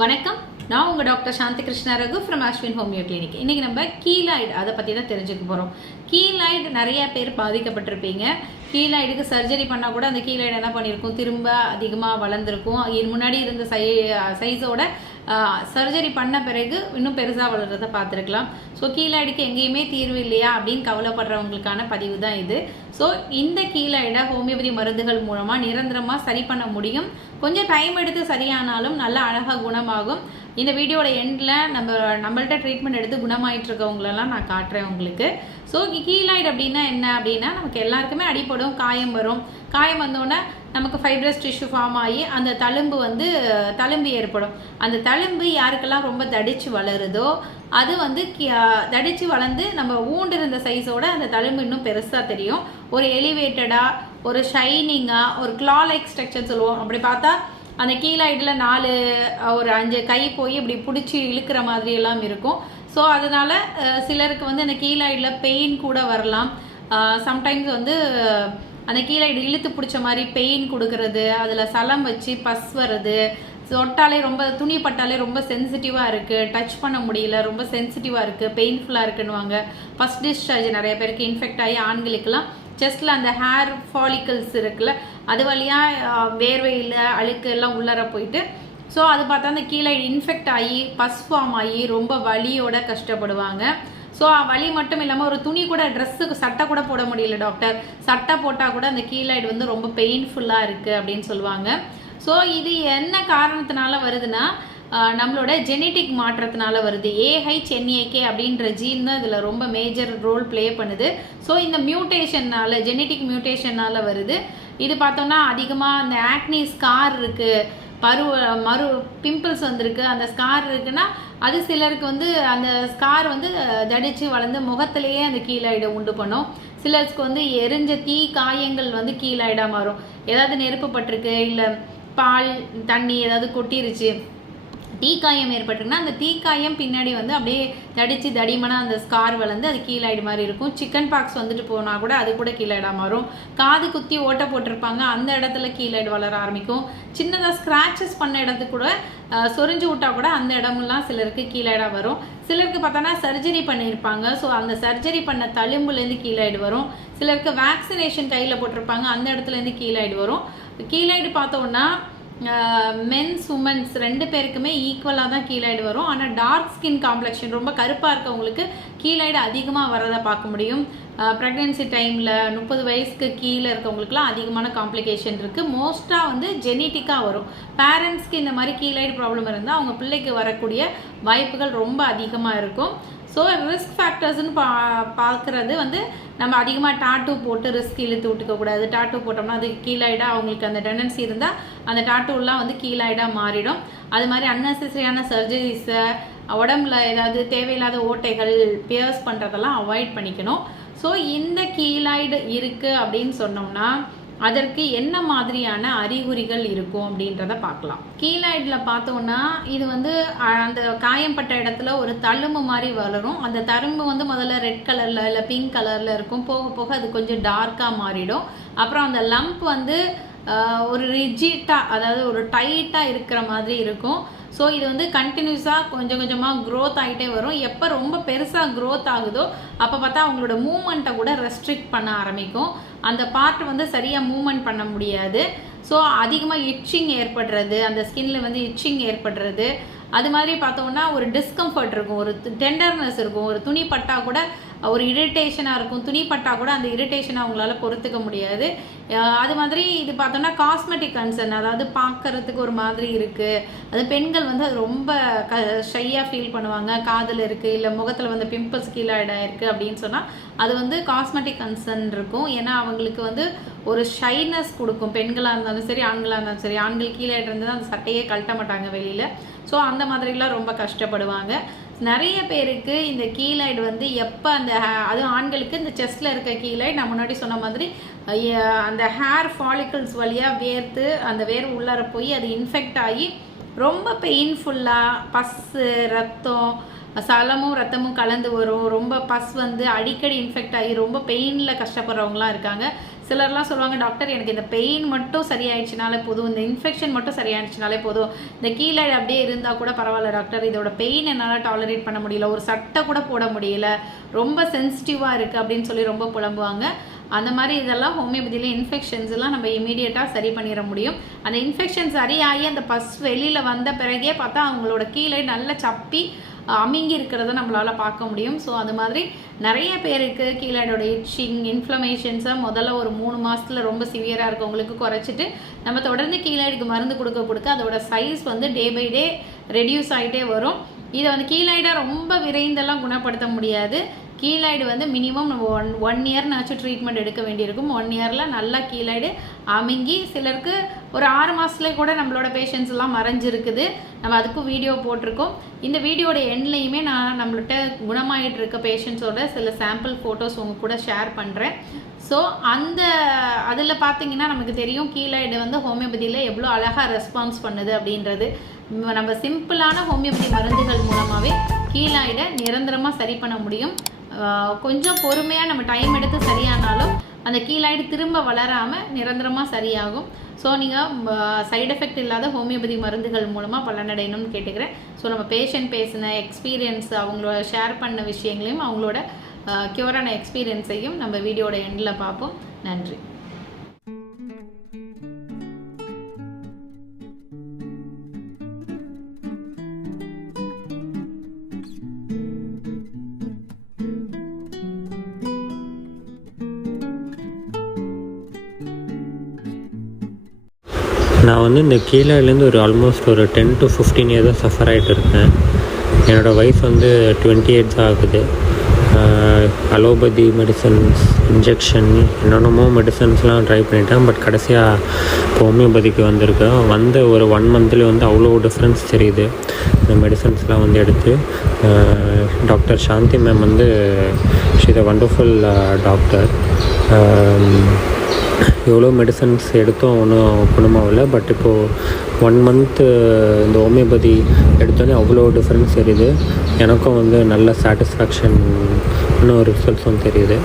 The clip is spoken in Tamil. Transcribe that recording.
வணக்கம். நான் உங்கள் doctor Shanthi Krishna Raghu from Ashwin homeo clinic. இன்றைக்கி நம்ம கீலாய்டு அதை பற்றி தான் தெரிஞ்சுக்க போகிறோம். கீலாய்டு நிறைய பேர் பாதிக்கப்பட்டிருப்பீங்க. கீலாய்டுக்கு சர்ஜரி பண்ணால் கூட அந்த கீலாய்டு என்ன பண்ணியிருக்கும், திரும்ப அதிகமாக வளர்ந்துருக்கும். முன்னாடி இருந்த சைஸோட சர்ஜரி பண்ண பிறகு இன்னும் பெருசாக வளர்கிறத பார்த்துருக்கலாம். ஸோ கீலாய்டுக்கு எங்கேயுமே தீர்வு இல்லையா அப்படின்னு கவலைப்படுறவங்களுக்கான பதிவு தான் இது. ஸோ இந்த கீலாய்டை ஹோமியோபதி மருந்துகள் மூலமாக நிரந்தரமாக சரி பண்ண முடியும். கொஞ்சம் டைம் எடுத்து சரியானாலும் நல்ல அழகாக குணமாகும். இந்த வீடியோட எண்டில் நம்மள்ட்ட ட்ரீட்மெண்ட் எடுத்து குணமாயிட்டு இருக்கவங்களெல்லாம் நான் காட்டுறேன் உங்களுக்கு. ஸோ கீலாய்டு அப்படின்னா என்ன அப்படின்னா, நமக்கு எல்லாருக்குமே அடிப்படும், காயம் வரும். காயம் வந்தோடனே நமக்கு ஃபைப்ரஸ் டிஷ்யூ ஃபார்ம் ஆகி அந்த தழும்பு ஏற்படும். அந்த தழும்பு யாருக்கெல்லாம் ரொம்ப தடிச்சு வளருதோ அது தடிச்சு வளர்ந்து நம்ம ஊண்டு இருந்த சைஸோட அந்த தழும்பு இன்னும் பெருசாக தெரியும். ஒரு எலிவேட்டடாக, ஒரு ஷைனிங்காக, ஒரு கிளா லைக் ஸ்ட்ரக்சர் சொல்லுவோம். அப்படி பார்த்தா அந்த கீலாய்டில் ஒரு 5 கை போய் இப்படி பிடிச்சி இழுக்கிற மாதிரி எல்லாம் இருக்கும். ஸோ அதனால சிலருக்கு அந்த கீலாய்டில் பெயின் கூட வரலாம். சம்டைம்ஸ் அந்த கீலாய்டு இழுத்து பிடிச்ச மாதிரி பெயின் கொடுக்கறது, அதில் சலம் வச்சு பஸ் வருது, தொட்டாலே ரொம்ப துணி பட்டாலே ரொம்ப சென்சிட்டிவாக இருக்குது, டச் பண்ண முடியல, ரொம்ப சென்சிட்டிவாக இருக்குது, பெயின்ஃபுல்லாக இருக்குன்னுவாங்க. ஃபஸ்ட் டிஸ்சார்ஜ் நிறைய பேருக்கு இன்ஃபெக்ட் ஆகி ஆண்களுக்கெல்லாம் செஸ்ட்டில் அந்த ஹேர் ஃபாலிக்கல்ஸ் இருக்குல்ல, அது வழியாக வேர்வையில் அழுக்கு எல்லாம் உள்ளர போயிட்டு, ஸோ அது பார்த்தா அந்த கீலாய்டு இன்ஃபெக்ட் ஆகி பஸ் ஃபார்ம் ஆகி ரொம்ப வலியோட கஷ்டப்படுவாங்க. ஸோ வலி மட்டும் இல்லாமல் ஒரு துணி கூட, ட்ரெஸ்ஸுக்கு சட்டை கூட போட முடியல டாக்டர், சட்டை போட்டால் கூட அந்த கீலாய்டு ரொம்ப பெயின்ஃபுல்லாக இருக்குது அப்படின்னு சொல்லுவாங்க. ஸோ இது என்ன காரணத்தினால வருதுன்னா, நம்மளோட ஜெனட்டிக் மாற்றத்தினால வருது. AHNAK அப்படின்ற ஜீன் தான் இதில் ரொம்ப மேஜர் ரோல் ப்ளே பண்ணுது. ஸோ இந்த மியூட்டேஷன்னால், ஜெனட்டிக் மியூட்டேஷனால் வருது. இது பார்த்தோம்னா அதிகமாக அந்த ஆக்னி ஸ்கார் இருக்குது, பிம்பிள்ஸ் வந்திருக்கு, அந்த ஸ்கார் இருக்குன்னா அது சிலருக்கு அந்த ஸ்கார் தடிச்சு வளர்ந்து முகத்திலேயே அந்த கீலாய்டை உண்டு பண்ணும். சிலருக்கு எரிஞ்ச தீ காயங்கள் கீலாய்டாக மாறும். ஏதாவது நெருப்பு பட்டிருக்கு, இல்லை பால் தண்ணி ஏதாவது கொட்டிருச்சு, தீக்காயம் ஏற்பட்டிருக்குன்னா அந்த தீக்காயம் பின்னாடி அப்படியே தடிச்சு தடிமனாக அந்த ஸ்கார் வளர்ந்து அது கீலாய்டு மாதிரி இருக்கும். சிக்கன் பாக்ஸ் போனால் கூட அது கூட கீலாய்டாக மாறும். காது குத்தி ஓட்ட போட்டிருப்பாங்க, அந்த இடத்துல கீலாய்டு வளர ஆரம்பிக்கும். சின்னதாக ஸ்க்ராச்சஸ் பண்ண இடத்துக்கு கூட சொரிஞ்சு விட்டா கூட அந்த இடமெல்லாம் சிலருக்கு கீலாய்டாக வரும். சிலருக்கு பார்த்தோன்னா சர்ஜரி பண்ணியிருப்பாங்க, ஸோ அந்த சர்ஜரி பண்ண தழும்புலேருந்து கீலாய்டு வரும். சிலருக்கு வேக்சினேஷன் கையில் போட்டிருப்பாங்க, அந்த இடத்துலேருந்து கீலாய்டு வரும். கீலாய்டு பார்த்தோன்னா மென்ஸ் உமன்ஸ் 2 பேருக்குமே ஈக்குவலாக தான் கீலாய்டு வரும். ஆனால் டார்க் ஸ்கின் காம்ப்ளெக்ஷன், ரொம்ப கருப்பாக இருக்கவங்களுக்கு கீலாய்டு அதிகமாக வரதை பார்க்க முடியும். ப்ரெக்னென்சி டைமில் 30 வயசுக்கு கீழே இருக்கவங்களுக்குலாம் அதிகமான காம்ப்ளிகேஷன் இருக்குது. மோஸ்ட்டாக ஜெனட்டிக்காக வரும். பேரண்ட்ஸ்க்கு இந்த மாதிரி கீலாய்டு ப்ராப்ளம் இருந்தால் அவங்க பிள்ளைக்கு வரக்கூடிய வாய்ப்புகள் ரொம்ப அதிகமாக இருக்கும். ஸோ ரிஸ்க் ஃபேக்டர்ஸ்ன்னு பார்க்குறது நம்ம அதிகமாக டாட்டூ போட்டு ரிஸ்க் இழுத்து விட்டுக்கக்கூடாது. டாட்டூ போட்டோம்னா அது கீலாய்டாக, அவங்களுக்கு அந்த டெண்டன்சி இருந்தால் அந்த டாட்டூலாம் கீலாய்டாக மாறிடும். அது மாதிரி அன்னெசரியான சர்ஜரிஸை, உடம்புல ஏதாவது தேவையில்லாத ஓட்டைகள், பியர்ஸ் பண்ணுறதெல்லாம் அவாய்ட் பண்ணிக்கணும். ஸோ இந்த கீலாய்டு இருக்குது அப்படின்னு சொன்னோம்னா அதற்கு என்ன மாதிரியான அறிகுறிகள் இருக்கும் அப்படின்றத பார்க்கலாம். கீலாய்டில் பார்த்தோன்னா இது அந்த காயம்பட்ட இடத்துல ஒரு தழும்பு மாதிரி வளரும். அந்த தழும்பு முதல்ல ரெட் கலரில் இல்லை பிங்க் கலரில் இருக்கும். போக போக அது கொஞ்சம் டார்க்காக மாறிடும். அப்புறம் அந்த லம்ப் ஒரு ரிஜிட்டாக, அதாவது ஒரு டைட்டாக இருக்கிற மாதிரி இருக்கும். ஸோ இது கண்டினியூஸாக கொஞ்சம் கொஞ்சமாக க்ரோத் ஆகிட்டே வரும். எப்போ ரொம்ப பெருசாக க்ரோத் ஆகுதோ அப்போ பார்த்தா அவங்களோட மூமெண்ட்டை கூட ரெஸ்ட்ரிக்ட் பண்ண ஆரம்பிக்கும். அந்த பார்ட் சரியாக மூமெண்ட் பண்ண முடியாது. ஸோ அதிகமாக இட்சிங் ஏற்படுறது, அந்த ஸ்கின்ல இட்சிங் ஏற்படுறது, அது மாதிரி பார்த்தோம்னா ஒரு டிஸ்கம்ஃபர்ட் இருக்கும், ஒரு டெண்டர்னஸ் இருக்கும். ஒரு துணி பட்டா கூட ஒரு இரிட்டேஷனாக இருக்கும். துணி பட்டா கூட அந்த இரிட்டேஷனை அவங்களால பொறுத்துக்க முடியாது. அது மாதிரி இது பார்த்தோம்னா காஸ்மெட்டிக் கன்சர்ன், அதாவது பார்க்கறதுக்கு ஒரு மாதிரி இருக்குது. அது பெண்கள் ரொம்ப ஷையாக ஃபீல் பண்ணுவாங்க. காதில் இருக்குது, இல்லை முகத்தில் பிம்பிள்ஸ் கீலாய்டாக இருக்குது அப்படின்னு சொன்னால் அது காஸ்மெட்டிக் கன்சர்ன் இருக்கும். ஏன்னா அவங்களுக்கு ஒரு ஷைனஸ் கொடுக்கும். பெண்களாக இருந்தாலும் சரி, ஆண்களாக இருந்தாலும் சரி. ஆண்கள் கீலாய்டு இருந்தால் அந்த சட்டையே கழட்ட மாட்டாங்க வெளியில். ஸோ அந்த மாதிரிலாம் ரொம்ப கஷ்டப்படுவாங்க. நிறைய பேருக்கு இந்த கீலாய்டு எப்போ அதுவும் ஆண்களுக்கு இந்த செஸ்ட்டில் இருக்க கீலாய்டு, நான் முன்னாடி சொன்ன மாதிரி அந்த ஹேர் ஃபாலிக்கல்ஸ் வழியாக வேர்த்து அந்த வேர்வு உள்ளார போய் அது இன்ஃபெக்ட் ஆகி ரொம்ப பெயின்ஃபுல்லாக பஸ்ஸு, ரத்தம், சலமும் ரத்தமும் கலந்து வரும். ரொம்ப பஸ் அடிக்கடி இன்ஃபெக்ட் ஆகி ரொம்ப பெயினில் கஷ்டப்படுறவங்களாம் இருக்காங்க. சிலர்லாம் சொல்லுவாங்க, டாக்டர் எனக்கு இந்த பெயின் மட்டும் சரியாயிடுச்சுனாலே போதும், இந்த இன்ஃபெக்ஷன் மட்டும் சரியாயிடுச்சுனாலே போதும், இந்த கீழைடு அப்படியே இருந்தால் கூட பரவாயில்ல டாக்டர், இதோட பெயின் என்னால் டாலரேட் பண்ண முடியல, ஒரு சட்டை கூட போட முடியல, ரொம்ப சென்சிட்டிவாக இருக்குது அப்படின்னு சொல்லி ரொம்ப புலம்புவாங்க. அந்த மாதிரி இதெல்லாம் ஹோமியோபதியில் இன்ஃபெக்ஷன்ஸ் எல்லாம் நம்ம இமீடியட்டாக சரி பண்ணிட முடியும். அந்த இன்ஃபெக்ஷன் சரியாகி அந்த பஸ் வெளியில் வந்த பிறகே பார்த்தா அவங்களோட கீழே நல்ல சப்பி அமுங்கி இருக்கிறத நம்மளால் பார்க்க முடியும். ஸோ அது மாதிரி நிறைய பேருக்கு கீழோட இட்சிங் இன்ஃப்ளமேஷன்ஸை முதல்ல ஒரு 3 மாதத்தில் ரொம்ப சிவியராக இருக்கவங்களுக்கு குறைச்சிட்டு நம்ம தொடர்ந்து கீழாய்டுக்கு மருந்து கொடுக்க அதோட சைஸ் வந்து டே பை டே ரெடியூஸ் ஆகிட்டே வரும். இதை வந்து கீழாய்டை ரொம்ப விரைந்தெல்லாம் குணப்படுத்த முடியாது. கீழாய்டு வந்து மினிமம் நம்ம ஒன் இயர்னாச்சும் ட்ரீட்மெண்ட் எடுக்க வேண்டியிருக்கும். 1 இயரில் நல்லா கீழாய்டு அமுங்கி சிலருக்கு ஒரு 6 மாதத்துலேயே கூட நம்மளோட பேஷண்ட்ஸ் எல்லாம் மறைஞ்சிருக்குது. நம்ம அதுக்கும் வீடியோ போட்டிருக்கோம். இந்த வீடியோட எண்ட்லையுமே நான் நம்மள்கிட்ட குணமாயிட்டு இருக்க பேஷண்ட்ஸோட சில சாம்பிள் ஃபோட்டோஸ் உங்கள் கூட ஷேர் பண்ணுறேன். ஸோ அதில் பார்த்தீங்கன்னா நமக்கு தெரியும் கீழாய்டு வந்து ஹோமியோபதியில் எவ்வளோ அழகாக ரெஸ்பான்ஸ் பண்ணுது அப்படின்றது. நம்ம சிம்பிளான ஹோமியோபதி மருந்துகள் மூலமாகவே கீழாய்டை நிரந்தரமாக சரி பண்ண முடியும். கொஞ்சம் பொறுமையாக நம்ம டைம் எடுத்து சரியானாலும் அந்த கீழாய்டு திரும்ப வளராமல் நிரந்தரமாக சரியாகும். ஸோ நீங்கள் சைடு எஃபெக்ட் இல்லாத ஹோமியோபதி மருந்துகள் மூலமாக பலனடையணும்னு கேட்டுக்கிறேன். ஸோ நம்ம பேஷண்ட் பேசின எக்ஸ்பீரியன்ஸ், அவங்களோட ஷேர் பண்ண விஷயங்களையும் அவங்களோட க்யூரான எக்ஸ்பீரியன்ஸையும் நம்ம வீடியோட எண்டில் பார்ப்போம். நன்றி. நான் வந்து இந்த கீழேலேருந்து ஆல்மோஸ்ட் ஒரு 10 to 15 இயர்ஸ் தான் சஃபர் ஆகிட்டு இருக்கேன். என்னோடய வயசு வந்து 28 தான் ஆகுது. அலோபதி மெடிசன்ஸ், இன்ஜெக்ஷன், என்னென்னமோ மெடிசன்ஸ்லாம் ட்ரை பண்ணிட்டேன். பட் கடைசியாக இப்போ ஹோமியோபதிக்கு வந்திருக்கேன். வந்த ஒரு 1 மந்த்லேயே வந்து அவ்வளோ டிஃப்ரென்ஸ் தெரியுது. இந்த மெடிசன்ஸ்லாம் வந்து எடுத்து டாக்டர் சாந்தி மேம் வந்து she is a wonderful doctor. எவ்வளோ மெடிசன்ஸ் எடுத்தோம் ஒன்றும் குணமாகல. பட் இப்போது 1 மந்த்து இந்த ஹோமியோபதி எடுத்தோன்னே அவ்வளோ டிஃப்ரென்ஸ் தெரியுது. எனக்கும் வந்து நல்ல சாட்டிஸ்ஃபேக்ஷன் இன்னும் ரிசல்ட்ஸும் தெரியுது.